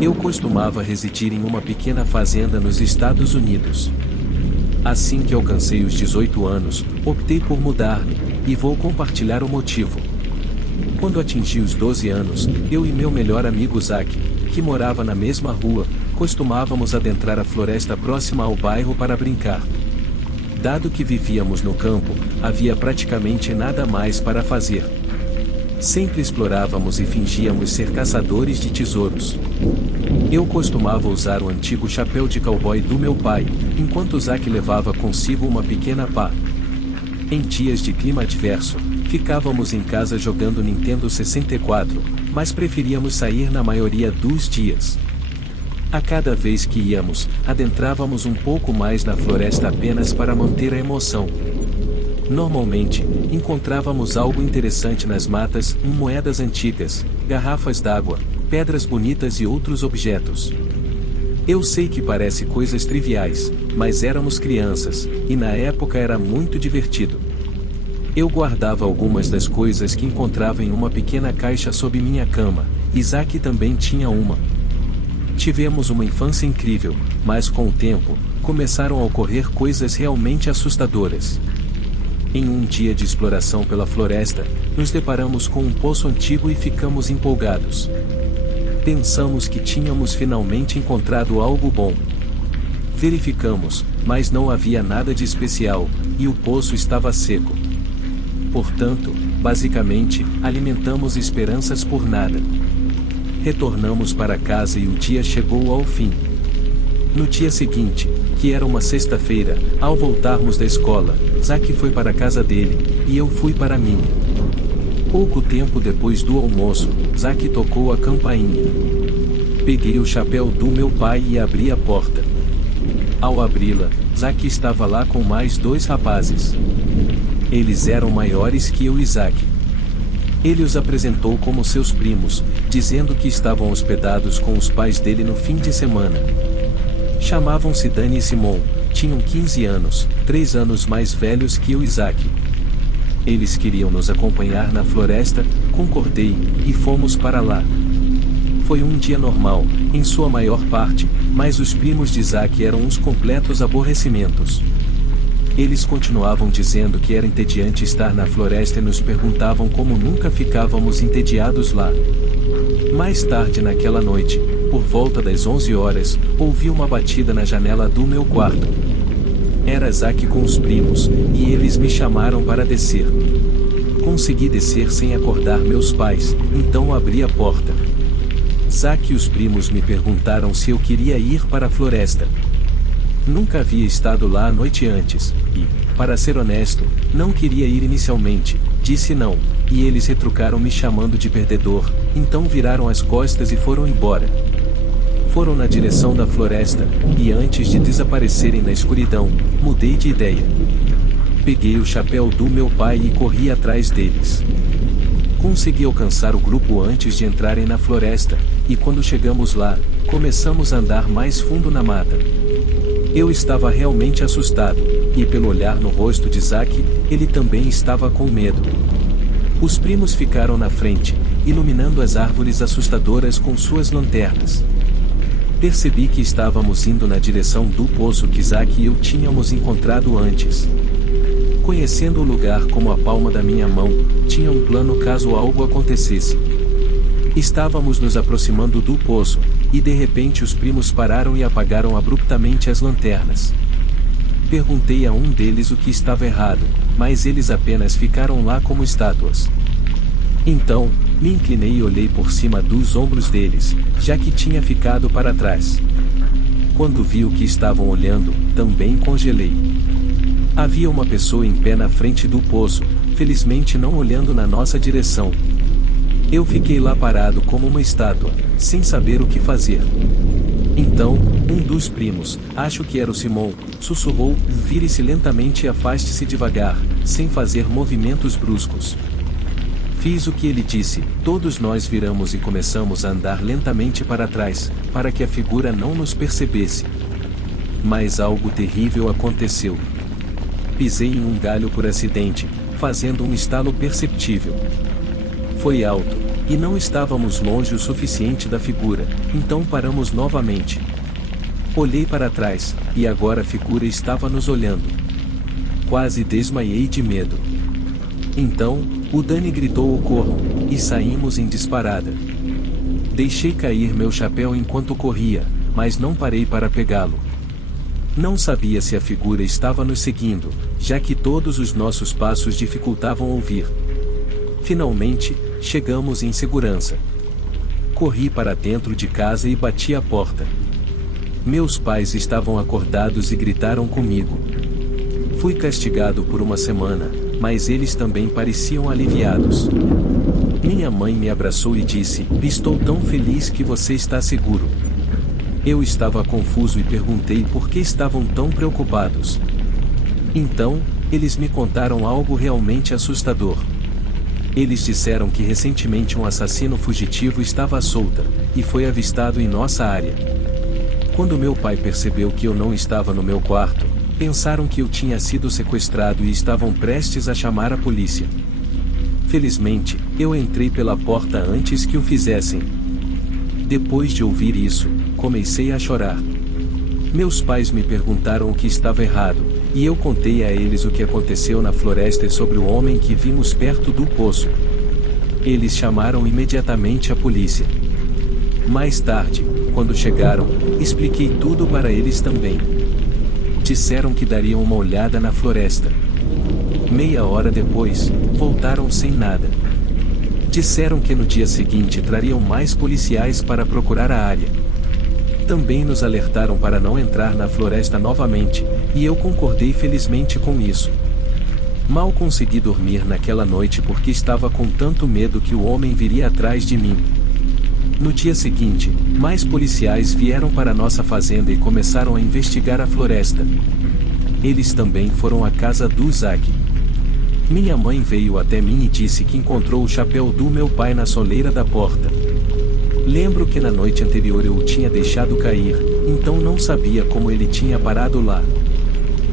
Eu costumava residir em uma pequena fazenda nos Estados Unidos. Assim que alcancei os 18 anos, optei por mudar-me, e vou compartilhar o motivo. Quando atingi os 12 anos, eu e meu melhor amigo Zack, que morava na mesma rua, costumávamos adentrar a floresta próxima ao bairro para brincar. Dado que vivíamos no campo, havia praticamente nada mais para fazer. Sempre explorávamos e fingíamos ser caçadores de tesouros. Eu costumava usar o antigo chapéu de cowboy do meu pai, enquanto Zack levava consigo uma pequena pá. Em dias de clima adverso, ficávamos em casa jogando Nintendo 64, mas preferíamos sair na maioria dos dias. A cada vez que íamos, adentrávamos um pouco mais na floresta apenas para manter a emoção. Normalmente, encontrávamos algo interessante nas matas, moedas antigas, garrafas d'água, pedras bonitas e outros objetos. Eu sei que parece coisas triviais, mas éramos crianças, e na época era muito divertido. Eu guardava algumas das coisas que encontrava em uma pequena caixa sob minha cama, e Zack também tinha uma. Tivemos uma infância incrível, mas com o tempo, começaram a ocorrer coisas realmente assustadoras. Em um dia de exploração pela floresta, nos deparamos com um poço antigo e ficamos empolgados. Pensamos que tínhamos finalmente encontrado algo bom. Verificamos, mas não havia nada de especial, e o poço estava seco. Portanto, basicamente, alimentamos esperanças por nada. Retornamos para casa e o dia chegou ao fim. No dia seguinte, que era uma sexta-feira, ao voltarmos da escola, Zack foi para a casa dele, e eu fui para a minha. Pouco tempo depois do almoço, Zack tocou a campainha. Peguei o chapéu do meu pai e abri a porta. Ao abri-la, Zack estava lá com mais 2 rapazes. Eles eram maiores que eu e Zack. Ele os apresentou como seus primos, dizendo que estavam hospedados com os pais dele no fim de semana. Chamavam-se Dani e Simon, tinham 15 anos, 3 anos mais velhos que eu e Zack. Eles queriam nos acompanhar na floresta, concordei, e fomos para lá. Foi um dia normal, em sua maior parte, mas os primos de Zack eram uns completos aborrecimentos. Eles continuavam dizendo que era entediante estar na floresta e nos perguntavam como nunca ficávamos entediados lá. Mais tarde naquela noite, por volta das 11 horas, ouvi uma batida na janela do meu quarto. Era Zack com os primos, e eles me chamaram para descer. Consegui descer sem acordar meus pais, então abri a porta. Zack e os primos me perguntaram se eu queria ir para a floresta. Nunca havia estado lá a noite antes, e, para ser honesto, não queria ir inicialmente, disse não, e eles retrucaram me chamando de perdedor, então viraram as costas e foram embora. Foram na direção da floresta, e antes de desaparecerem na escuridão, mudei de ideia. Peguei o chapéu do meu pai e corri atrás deles. Consegui alcançar o grupo antes de entrarem na floresta, e quando chegamos lá, começamos a andar mais fundo na mata. Eu estava realmente assustado, e pelo olhar no rosto de Zack, ele também estava com medo. Os primos ficaram na frente, iluminando as árvores assustadoras com suas lanternas. Percebi que estávamos indo na direção do poço que Zack e eu tínhamos encontrado antes. Conhecendo o lugar como a palma da minha mão, tinha um plano caso algo acontecesse. Estávamos nos aproximando do poço, e de repente os primos pararam e apagaram abruptamente as lanternas. Perguntei a um deles o que estava errado, mas eles apenas ficaram lá como estátuas. Então, me inclinei e olhei por cima dos ombros deles, já que tinha ficado para trás. Quando vi o que estavam olhando, também congelei. Havia uma pessoa em pé na frente do poço, felizmente não olhando na nossa direção. Eu fiquei lá parado como uma estátua, sem saber o que fazer. Então, um dos primos, acho que era o Simon, sussurrou: "Vire-se lentamente e afaste-se devagar, sem fazer movimentos bruscos." Fiz o que ele disse, todos nós viramos e começamos a andar lentamente para trás, para que a figura não nos percebesse. Mas algo terrível aconteceu. Pisei em um galho por acidente, fazendo um estalo perceptível. Foi alto, E não estávamos longe o suficiente da figura, então paramos novamente. Olhei para trás, e agora a figura estava nos olhando. Quase desmaiei de medo. Então, o Dani gritou "corram", e saímos em disparada. Deixei cair meu chapéu enquanto corria, mas não parei para pegá-lo. Não sabia se a figura estava nos seguindo, já que todos os nossos passos dificultavam ouvir. Finalmente, chegamos em segurança. Corri para dentro de casa e bati a porta. Meus pais estavam acordados e gritaram comigo. Fui castigado por uma semana, mas eles também pareciam aliviados. Minha mãe me abraçou e disse: "Estou tão feliz que você está seguro." Eu estava confuso e perguntei por que estavam tão preocupados. Então, eles me contaram algo realmente assustador. Eles disseram que recentemente um assassino fugitivo estava à solta, e foi avistado em nossa área. Quando meu pai percebeu que eu não estava no meu quarto, pensaram que eu tinha sido sequestrado e estavam prestes a chamar a polícia. Felizmente, eu entrei pela porta antes que o fizessem. Depois de ouvir isso, comecei a chorar. Meus pais me perguntaram o que estava errado, e eu contei a eles o que aconteceu na floresta e sobre o homem que vimos perto do poço. Eles chamaram imediatamente a polícia. Mais tarde, quando chegaram, expliquei tudo para eles também. Disseram que dariam uma olhada na floresta. Meia hora depois, voltaram sem nada. Disseram que no dia seguinte trariam mais policiais para procurar a área. Também nos alertaram para não entrar na floresta novamente, e eu concordei felizmente com isso. Mal consegui dormir naquela noite porque estava com tanto medo que o homem viria atrás de mim. No dia seguinte, mais policiais vieram para nossa fazenda e começaram a investigar a floresta. Eles também foram à casa do Zack. Minha mãe veio até mim e disse que encontrou o chapéu do meu pai na soleira da porta. Lembro que na noite anterior eu o tinha deixado cair, então não sabia como ele tinha parado lá.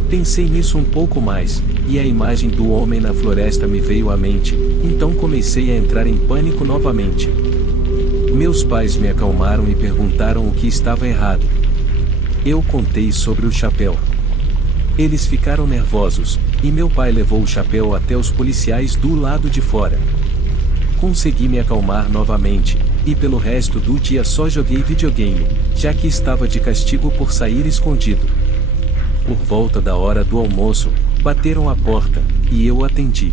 Pensei nisso um pouco mais, e a imagem do homem na floresta me veio à mente, então comecei a entrar em pânico novamente. Meus pais me acalmaram e perguntaram o que estava errado. Eu contei sobre o chapéu. Eles ficaram nervosos, e meu pai levou o chapéu até os policiais do lado de fora. Consegui me acalmar novamente, e pelo resto do dia só joguei videogame, já que estava de castigo por sair escondido. Por volta da hora do almoço, bateram à porta, e eu atendi.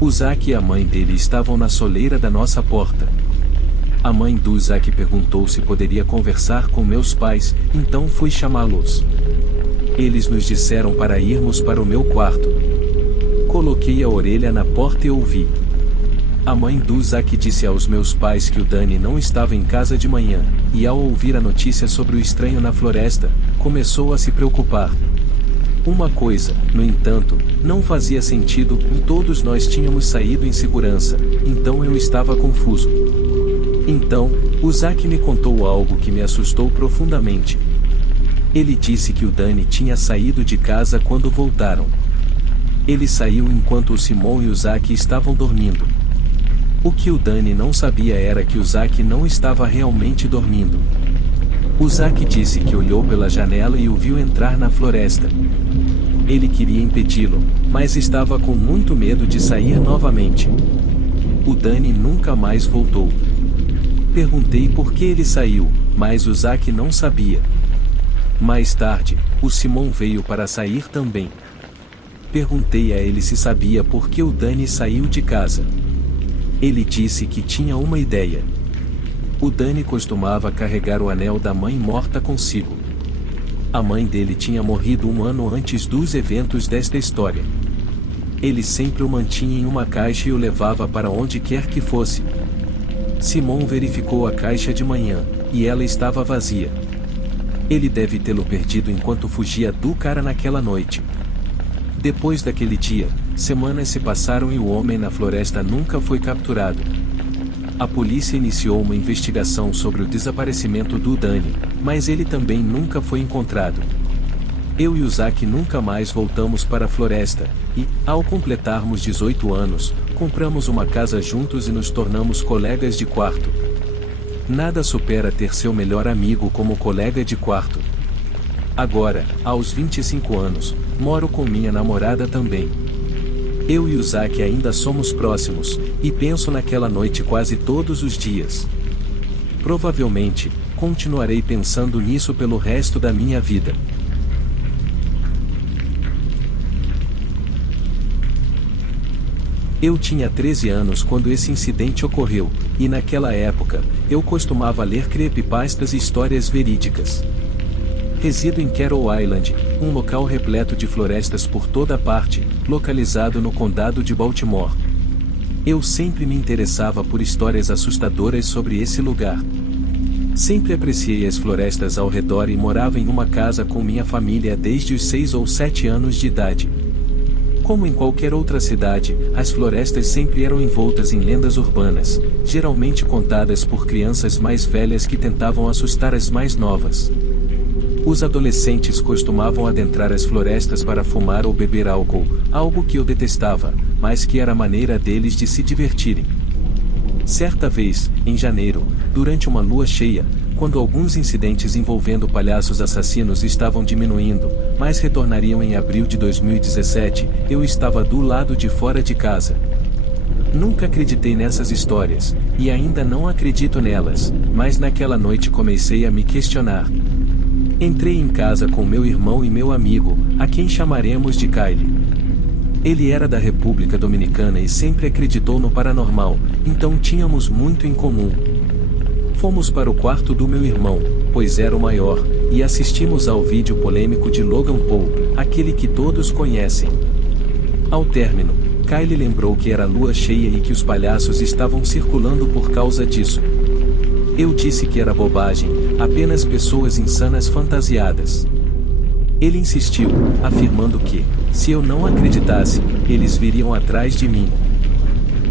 O Zack e a mãe dele estavam na soleira da nossa porta. A mãe do Zack perguntou se poderia conversar com meus pais, então fui chamá-los. Eles nos disseram para irmos para o meu quarto. Coloquei a orelha na porta e ouvi. A mãe do Zack disse aos meus pais que o Dani não estava em casa de manhã, e ao ouvir a notícia sobre o estranho na floresta, começou a se preocupar. Uma coisa, no entanto, não fazia sentido, e todos nós tínhamos saído em segurança, então eu estava confuso. Então, o Zack me contou algo que me assustou profundamente. Ele disse que o Dani tinha saído de casa quando voltaram. Ele saiu enquanto o Simon e o Zack estavam dormindo. O que o Dani não sabia era que o Zack não estava realmente dormindo. O Zack disse que olhou pela janela e o viu entrar na floresta. Ele queria impedi-lo, mas estava com muito medo de sair novamente. O Dani nunca mais voltou. Perguntei por que ele saiu, mas o Zack não sabia. Mais tarde, o Simon veio para sair também. Perguntei a ele se sabia por que o Dani saiu de casa. Ele disse que tinha uma ideia. O Dani costumava carregar o anel da mãe morta consigo. A mãe dele tinha morrido um ano antes dos eventos desta história. Ele sempre o mantinha em uma caixa e o levava para onde quer que fosse. Simon verificou a caixa de manhã, e ela estava vazia. Ele deve tê-lo perdido enquanto fugia do cara naquela noite. Depois daquele dia, semanas se passaram e o homem na floresta nunca foi capturado. A polícia iniciou uma investigação sobre o desaparecimento do Dani, mas ele também nunca foi encontrado. Eu e o Zack nunca mais voltamos para a floresta, e, ao completarmos 18 anos, compramos uma casa juntos e nos tornamos colegas de quarto. Nada supera ter seu melhor amigo como colega de quarto. Agora, aos 25 anos, moro com minha namorada também. Eu e o Zack ainda somos próximos, e penso naquela noite quase todos os dias. Provavelmente, continuarei pensando nisso pelo resto da minha vida. Eu tinha 13 anos quando esse incidente ocorreu, e naquela época, eu costumava ler creepypastas e histórias verídicas. Resido em Carol Island, um local repleto de florestas por toda parte, localizado no condado de Baltimore. Eu sempre me interessava por histórias assustadoras sobre esse lugar. Sempre apreciei as florestas ao redor e morava em uma casa com minha família desde os 6 ou 7 anos de idade. Como em qualquer outra cidade, as florestas sempre eram envoltas em lendas urbanas, geralmente contadas por crianças mais velhas que tentavam assustar as mais novas. Os adolescentes costumavam adentrar as florestas para fumar ou beber álcool, algo que eu detestava, mas que era a maneira deles de se divertirem. Certa vez, em janeiro, durante uma lua cheia, quando alguns incidentes envolvendo palhaços assassinos estavam diminuindo, mas retornariam em abril de 2017, eu estava do lado de fora de casa. Nunca acreditei nessas histórias, e ainda não acredito nelas, mas naquela noite comecei a me questionar. Entrei em casa com meu irmão e meu amigo, a quem chamaremos de Kyle. Ele era da República Dominicana e sempre acreditou no paranormal, então tínhamos muito em comum. Fomos para o quarto do meu irmão, pois era o maior, e assistimos ao vídeo polêmico de Logan Paul, aquele que todos conhecem. Ao término, Kyle lembrou que era lua cheia e que os palhaços estavam circulando por causa disso. Eu disse que era bobagem, apenas pessoas insanas fantasiadas. Ele insistiu, afirmando que, se eu não acreditasse, eles viriam atrás de mim.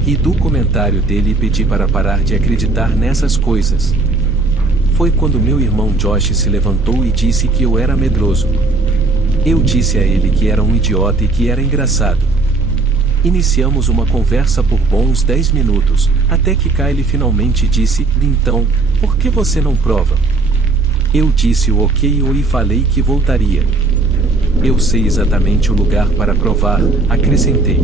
Ri do comentário dele e pedi para parar de acreditar nessas coisas. Foi quando meu irmão Josh se levantou e disse que eu era medroso. Eu disse a ele que era um idiota e que era engraçado. Iniciamos uma conversa por bons 10 minutos, até que Kyle finalmente disse, então, por que você não prova? Eu disse o ok e falei que voltaria. Eu sei exatamente o lugar para provar, acrescentei.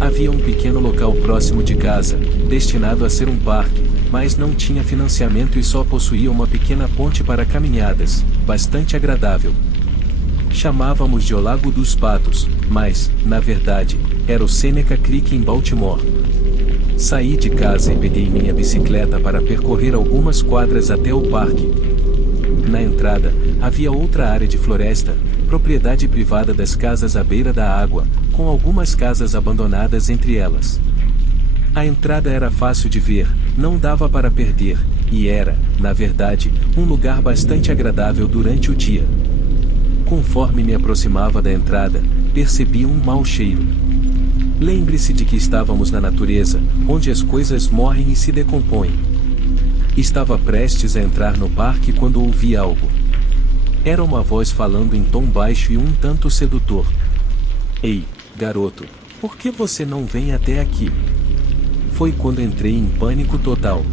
Havia um pequeno local próximo de casa, destinado a ser um parque, mas não tinha financiamento e só possuía uma pequena ponte para caminhadas, bastante agradável. Chamávamos de o Lago dos Patos, mas, na verdade, era o Seneca Creek em Baltimore. Saí de casa e peguei minha bicicleta para percorrer algumas quadras até o parque. Na entrada, havia outra área de floresta, propriedade privada das casas à beira da água, com algumas casas abandonadas entre elas. A entrada era fácil de ver, não dava para perder, e era, na verdade, um lugar bastante agradável durante o dia. Conforme me aproximava da entrada, percebi um mau cheiro. Lembre-se de que estávamos na natureza, onde as coisas morrem e se decompõem. Estava prestes a entrar no parque quando ouvi algo. Era uma voz falando em tom baixo e um tanto sedutor. Ei, garoto, por que você não vem até aqui? Foi quando entrei em pânico total.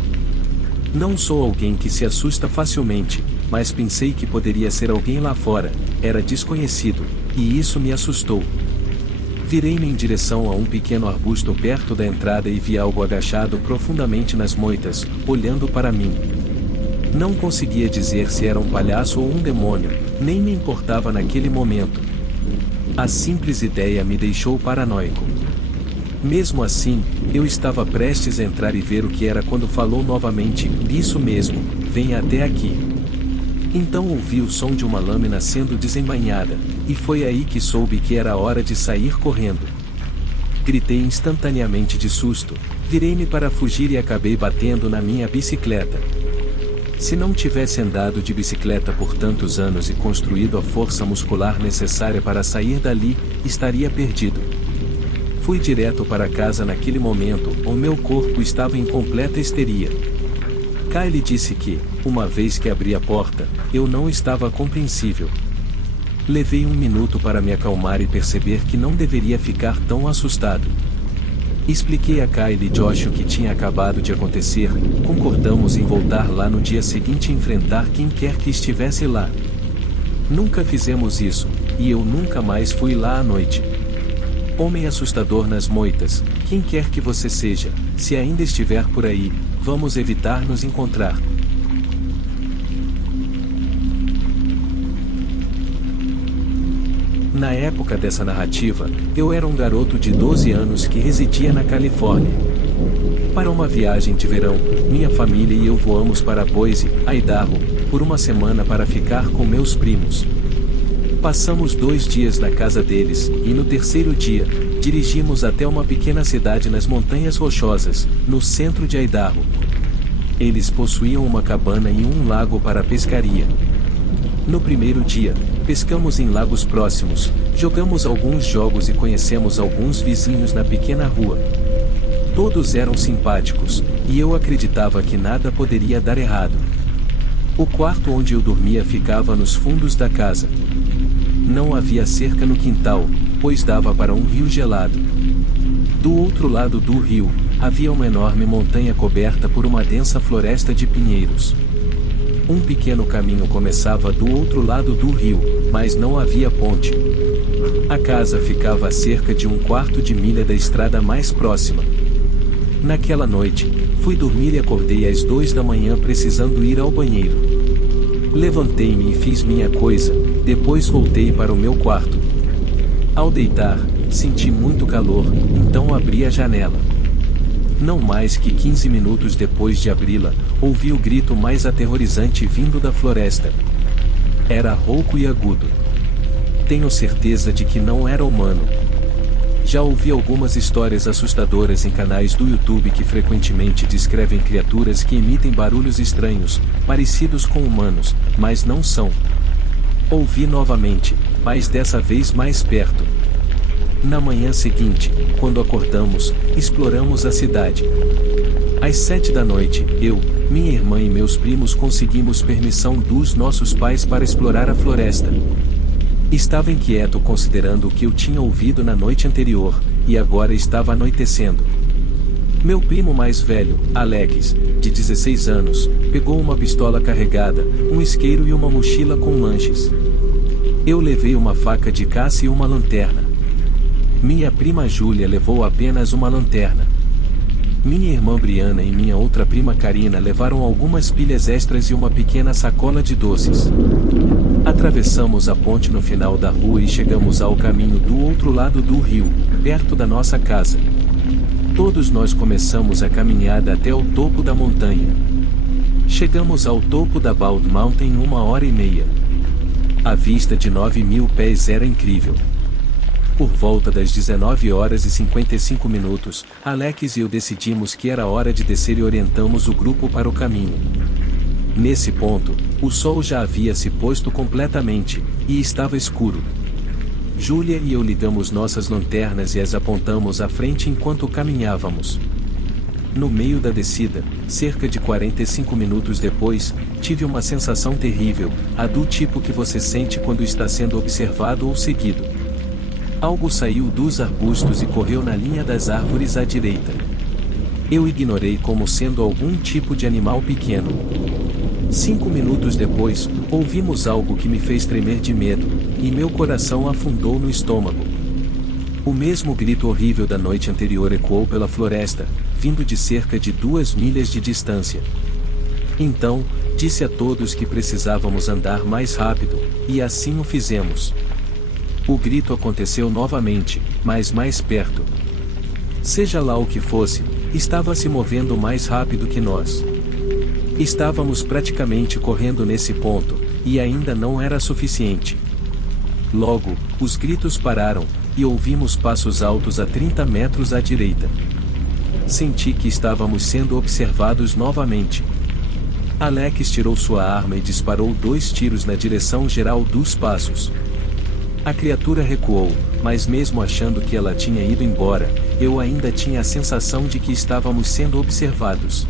Não sou alguém que se assusta facilmente, mas pensei que poderia ser alguém lá fora, era desconhecido, e isso me assustou. Virei-me em direção a um pequeno arbusto perto da entrada e vi algo agachado profundamente nas moitas, olhando para mim. Não conseguia dizer se era um palhaço ou um demônio, nem me importava naquele momento. A simples ideia me deixou paranoico. Mesmo assim, eu estava prestes a entrar e ver o que era quando falou novamente, isso mesmo, venha até aqui. Então ouvi o som de uma lâmina sendo desembainhada, e foi aí que soube que era hora de sair correndo. Gritei instantaneamente de susto, virei-me para fugir e acabei batendo na minha bicicleta. Se não tivesse andado de bicicleta por tantos anos e construído a força muscular necessária para sair dali, estaria perdido. Fui direto para casa naquele momento, o meu corpo estava em completa histeria. Kyle disse que, uma vez que abri a porta, eu não estava compreensível. Levei um minuto para me acalmar e perceber que não deveria ficar tão assustado. Expliquei a Kyle e Josh o que tinha acabado de acontecer, concordamos em voltar lá no dia seguinte e enfrentar quem quer que estivesse lá. Nunca fizemos isso, e eu nunca mais fui lá à noite. Homem assustador nas moitas, quem quer que você seja, se ainda estiver por aí, vamos evitar nos encontrar. Na época dessa narrativa, eu era um garoto de 12 anos que residia na Califórnia. Para uma viagem de verão, minha família e eu voamos para Boise, Idaho, por uma semana para ficar com meus primos. Passamos 2 dias na casa deles, e no terceiro dia, dirigimos até uma pequena cidade nas Montanhas Rochosas, no centro de Idaho. Eles possuíam uma cabana e um lago para pescaria. No primeiro dia, pescamos em lagos próximos, jogamos alguns jogos e conhecemos alguns vizinhos na pequena rua. Todos eram simpáticos, e eu acreditava que nada poderia dar errado. O quarto onde eu dormia ficava nos fundos da casa. Não havia cerca no quintal, pois dava para um rio gelado. Do outro lado do rio, havia uma enorme montanha coberta por uma densa floresta de pinheiros. Um pequeno caminho começava do outro lado do rio, mas não havia ponte. A casa ficava a cerca de 1/4 de milha da estrada mais próxima. Naquela noite, fui dormir e acordei às 2 da manhã precisando ir ao banheiro. Levantei-me e fiz minha coisa, depois voltei para o meu quarto. Ao deitar, senti muito calor, então abri a janela. Não mais que 15 minutos depois de abri-la, ouvi o grito mais aterrorizante vindo da floresta. Era rouco e agudo. Tenho certeza de que não era humano. Já ouvi algumas histórias assustadoras em canais do YouTube que frequentemente descrevem criaturas que emitem barulhos estranhos, parecidos com humanos, mas não são. Ouvi novamente, mas dessa vez mais perto. Na manhã seguinte, quando acordamos, exploramos a cidade. Às 7 da noite, eu, minha irmã e meus primos conseguimos permissão dos nossos pais para explorar a floresta. Estava inquieto considerando o que eu tinha ouvido na noite anterior, e agora estava anoitecendo. Meu primo mais velho, Alex, de 16 anos, pegou uma pistola carregada, um isqueiro e uma mochila com lanches. Eu levei uma faca de caça e uma lanterna. Minha prima Júlia levou apenas uma lanterna. Minha irmã Briana e minha outra prima Karina levaram algumas pilhas extras e uma pequena sacola de doces. Atravessamos a ponte no final da rua e chegamos ao caminho do outro lado do rio, perto da nossa casa. Todos nós começamos a caminhada até o topo da montanha. Chegamos ao topo da Bald Mountain em 1h30. A vista de 9.000 pés era incrível. Por volta das 19h55, Alex e eu decidimos que era hora de descer e orientamos o grupo para o caminho. Nesse ponto, o sol já havia se posto completamente, e estava escuro. Júlia e eu ligamos nossas lanternas e as apontamos à frente enquanto caminhávamos. No meio da descida, cerca de 45 minutos depois, tive uma sensação terrível, a do tipo que você sente quando está sendo observado ou seguido. Algo saiu dos arbustos e correu na linha das árvores à direita. Eu ignorei como sendo algum tipo de animal pequeno. 5 minutos depois, ouvimos algo que me fez tremer de medo, e meu coração afundou no estômago. O mesmo grito horrível da noite anterior ecoou pela floresta, vindo de cerca de 2 milhas de distância. Então, disse a todos que precisávamos andar mais rápido, e assim o fizemos. O grito aconteceu novamente, mas mais perto. Seja lá o que fosse, estava se movendo mais rápido que nós. Estávamos praticamente correndo nesse ponto, e ainda não era suficiente. Logo, os gritos pararam, e ouvimos passos altos a 30 metros à direita. Senti que estávamos sendo observados novamente. Alex tirou sua arma e disparou 2 tiros na direção geral dos passos. A criatura recuou, mas mesmo achando que ela tinha ido embora, eu ainda tinha a sensação de que estávamos sendo observados.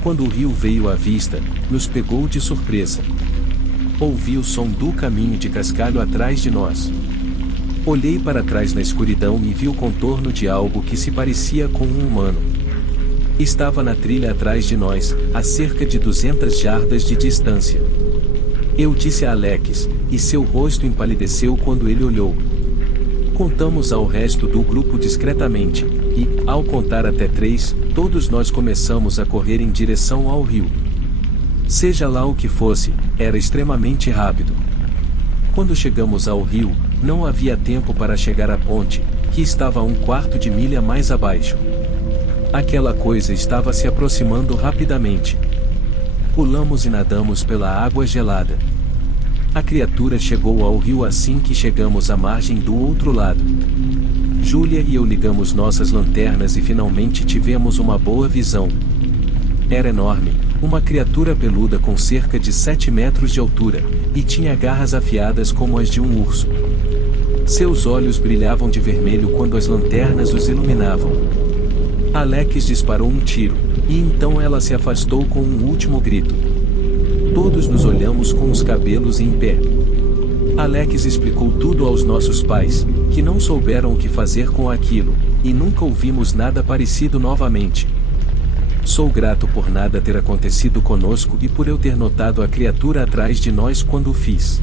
Quando o rio veio à vista, nos pegou de surpresa. Ouvi o som do caminho de cascalho atrás de nós. Olhei para trás na escuridão e vi o contorno de algo que se parecia com um humano. Estava na trilha atrás de nós, a cerca de 200 jardas de distância. Eu disse a Alex, e seu rosto empalideceu quando ele olhou. Contamos ao resto do grupo discretamente, e, ao contar até 3, todos nós começamos a correr em direção ao rio. Seja lá o que fosse, era extremamente rápido. Quando chegamos ao rio, não havia tempo para chegar à ponte, que estava a 1/4 de milha mais abaixo. Aquela coisa estava se aproximando rapidamente. Pulamos e nadamos pela água gelada. A criatura chegou ao rio assim que chegamos à margem do outro lado. Júlia e eu ligamos nossas lanternas e finalmente tivemos uma boa visão. Era enorme, uma criatura peluda com cerca de 7 metros de altura, e tinha garras afiadas como as de um urso. Seus olhos brilhavam de vermelho quando as lanternas os iluminavam. Alex disparou um tiro, e então ela se afastou com um último grito. Todos nos olhamos com os cabelos em pé. Alex explicou tudo aos nossos pais, que não souberam o que fazer com aquilo, e nunca ouvimos nada parecido novamente. Sou grato por nada ter acontecido conosco e por eu ter notado a criatura atrás de nós quando o fiz.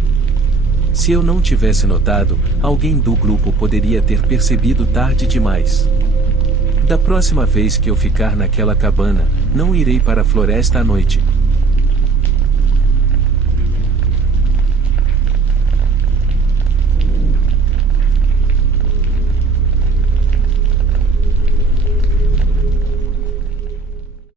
Se eu não tivesse notado, alguém do grupo poderia ter percebido tarde demais. Da próxima vez que eu ficar naquela cabana, não irei para a floresta à noite,